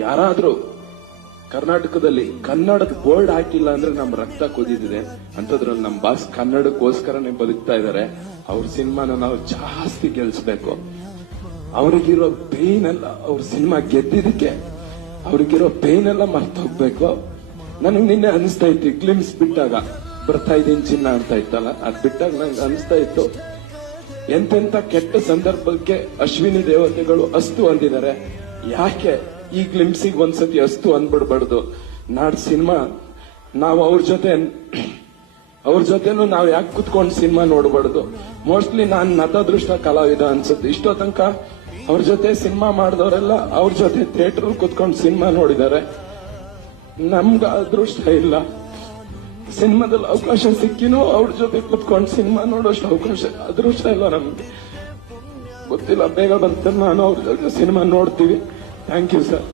ಯಾರಾದ್ರೂ ಕರ್ನಾಟಕದಲ್ಲಿ ಕನ್ನಡದ ಬೋರ್ಡ್ ಹಾಕಿಲ್ಲ ಅಂದ್ರೆ ನಮ್ ರಕ್ತ ಕುದಿದಿದೆ ಅಂತದ್ರಲ್ಲಿ ನಮ್ ಬಾಸ್ ಕನ್ನಡಕ್ಕೋಸ್ಕರನೇ ಬದುಕ್ತಾ ಇದಾರೆ. ಅವ್ರ ಸಿನಿಮಾನ ನಾವು ಜಾಸ್ತಿ ಗೆಲ್ಸ್ಬೇಕು. ಅವ್ರಿಗಿರೋ ಪೇನ್ ಎಲ್ಲ, ಅವ್ರ ಸಿನಿಮಾ ಗೆದ್ದಿದ್ದಕ್ಕೆ ಅವ್ರಿಗಿರೋ ಪೇನ್ ಎಲ್ಲ ಮರ್ತೋಗ್ಬೇಕು. ನನಗ್ ನಿನ್ನೆ ಅನಿಸ್ತಾ ಇತ್ತು, ಗ್ಲಿಮ್ಸ್ ಬಿಟ್ಟಾಗ ಬರ್ತಾ ಇದೀನಿ ಚಿನ್ನ ಅಂತ ಇತ್ತಲ್ಲ, ಅದ್ ಬಿಟ್ಟಾಗ ನಂಗೆ ಅನಿಸ್ತಾ ಇತ್ತು, ಎಂತೆಂತ ಕೆಟ್ಟ ಸಂದರ್ಭಕ್ಕೆ ಅಶ್ವಿನಿ ದೇವತೆಗಳು ಅಸ್ತು ಅಂದಿದ್ದಾರೆ. ಯಾಕೆ ಈ ಗ್ಲಿಮ್ಸಿಗೆ ಒಂದ್ಸತಿ ಅಸ್ತು ಅಂದ್ಬಿಡ್ಬಾರ್ದು? ನಾಡ್ ಸಿನಿಮಾ ನಾವು ಅವ್ರ ಜೊತೆನೂ ನಾವ್ ಯಾಕೆ ಕುತ್ಕೊಂಡು ಸಿನಿಮಾ ನೋಡ್ಬಾರ್ದು? ಮೋಸ್ಟ್ಲಿ ನಾನ್ ನತದೃಷ್ಟ ಕಲಾವಿದ ಅನ್ಸುತ್ತೆ. ಇಷ್ಟೋ ತನಕ ಅವ್ರ ಜೊತೆ ಸಿನಿಮಾ ಮಾಡಿದವರೆಲ್ಲ ಅವ್ರ ಜೊತೆ ಥಿಯೇಟರ್ ಕುತ್ಕೊಂಡು ಸಿನಿಮಾ ನೋಡಿದ್ದಾರೆ. ನಮ್ಗ ಅದೃಷ್ಟ ಇಲ್ಲ. ಸಿನಿಮಾದಲ್ಲಿ ಅವಕಾಶ ಸಿಕ್ಕಿನೂ ಅವ್ರ ಜೊತೆ ಕುತ್ಕೊಂಡು ಸಿನಿಮಾ ನೋಡೋಷ್ಟು ಅದೃಷ್ಟ ಇಲ್ಲ ನಮ್ಗೆ. ಗೊತ್ತಿಲ್ಲ, ಬೇಗ ಬಂತ ನಾನು ಅವ್ರ ಜೊತೆ ಸಿನಿಮಾ ನೋಡ್ತೀವಿ. Thank you sir.